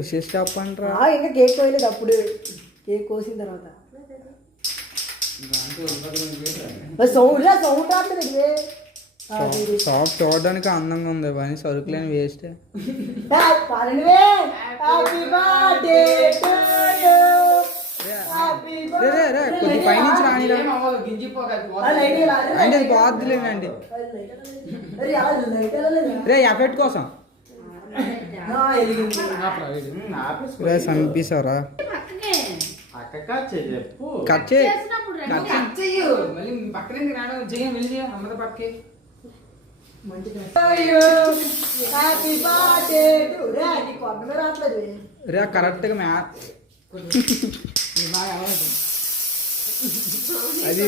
విశేష చెప్పంటారా? ఇంకా కేక్ కోయలేదు, అప్పుడు కేక్ కోసిన తర్వాత షాప్ చూడడానికి అందంగా ఉంది కానీ సరుకులేని వేస్ట్. కొద్ది పైనుంచి రానిరా అంటే అది బాగులేనండి రే ఎఫెక్ట్ కోసం చంపేశారా? కట్ రే కరెక్ట్గా మ్యాథ్ అది